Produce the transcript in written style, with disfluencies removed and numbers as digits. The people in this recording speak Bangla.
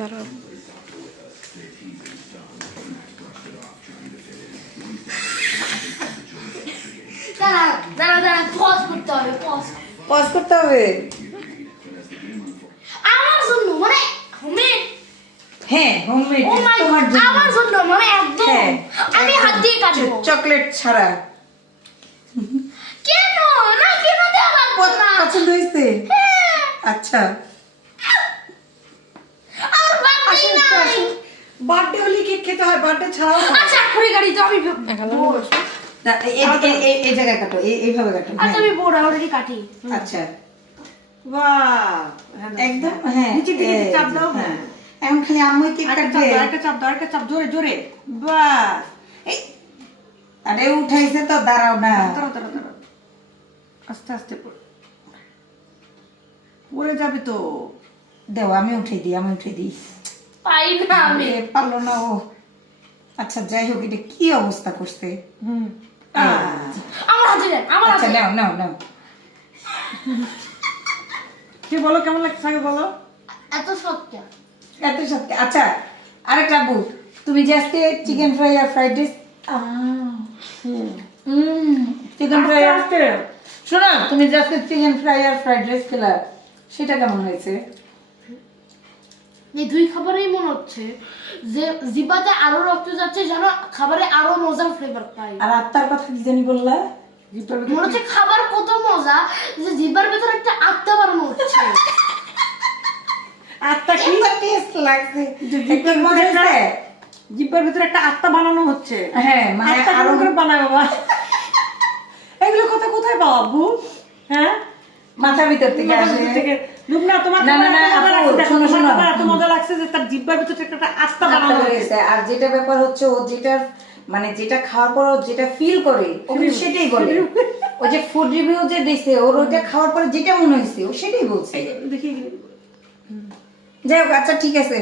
দাঁড়াও। দাঁড়া পজ করতে হবে পজ করতে হবে। আমার জন্য মানে হোমমেড। হ্যাঁ হোমমেড ও মাই তোমার গড, জন্য। আমার জন্য মানে একদম হ্যাঁ, আমি হাত দিয়ে কাটবো। চকলেট ছাড়া। কেন না, কেন দেওয়া লাগবে না? পছন্দ হয়েছে? হ্যাঁ, আচ্ছা আমার বাকি নাই। বার্থডে হলে কেক খেতে হয়, বার্থডে ছাড়াও খাওয়া যায়। আচ্ছা খড়ি গাড়ি তো আমি না, এই জায়গায় কাটো, এইভাবে কাটো। আচ্ছা আমি বোর্ড অলরেডি কাটি। আচ্ছা বাহ একদম হ্যাঁ, নিচে থেকে এই চাপ যে, দাও। হ্যাঁ এখন খালি আম্মু কেক কাটবে। আরেকটা চাপ জোরে জোরে। বাস আরে উঠাইছে তো, দাঁড়াও না। দাঁড়াও আস্তে আস্তে পড়ে যাবে তো। দেও, আমি উঠে দিই। পাই না আমি। এ পারলো না ও। আচ্ছা যাই হোক, এটা কি অবস্থা করছে। আমার হাতে দেন, আমার আচ্ছা হাতে। নাও। কি বলো, কেমন লাগছে আগে বলো। এত সত্য। এত সত্যি। আচ্ছা আরেকটা আপু, তুমি যে আজকে চিকেন ফ্রাই আর ফ্রাইড রাইস, চিকেন ফ্রাই আর আস্তে শোনো, তুমি যে আজকে চিকেন ফ্রাই আর ফ্রাইড রাইস খেলা, সেটা কেমন হয়েছে? এই দুই খাবারেই মনে হচ্ছে যে জিবাতে আরো রক্ত যাচ্ছে, যেন খাবারে আরো মজার ফ্লেভার পাই। আর আত্মার কথা কি জানি বললা? মনে হচ্ছে খাবার কত মজা যে জিবার ভেতরে একটা আত্মা বানানো হচ্ছে। আত্মা কি টেস্ট লাগছে। জিব্বার একটু মজা ভিতরে হয়েছে? জিব্বার ভিতরে একটা আত্মা বানানো হচ্ছে। হ্যাঁ মানে আত্মা আরো কেমন করে বানায় বাবা? এগুলো কথা কোথায় পাও আব্বু? হ্যাঁ মাথার ভিতর থেকে মাথার আসে। ভিতর থেকে। রুবনা, তোমার না, খাবার এত মজা আপু, লাগছে, দেখো, শোনো, তোমার শোনো। খাবার এত মজা লাগছে যে তার জিব্বার ভিতরে একটা আত্মা আত্মা বানানো হয়ে হচ্ছে। গেছে। আর যেটা ব্যাপার হচ্ছে, ও যেটা যেটা খাওয়ার পর ও যেটা ফিল করে, ও কিন্তু সেটাই বলে। ও যে ফুড রিভিউ যে দিছে, ওর ওইটা খাওয়ার পরে যেটা মনে হয়েছে ও সেটাই বলছে। দেখি যাই হোক, আচ্ছা ঠিক আছে।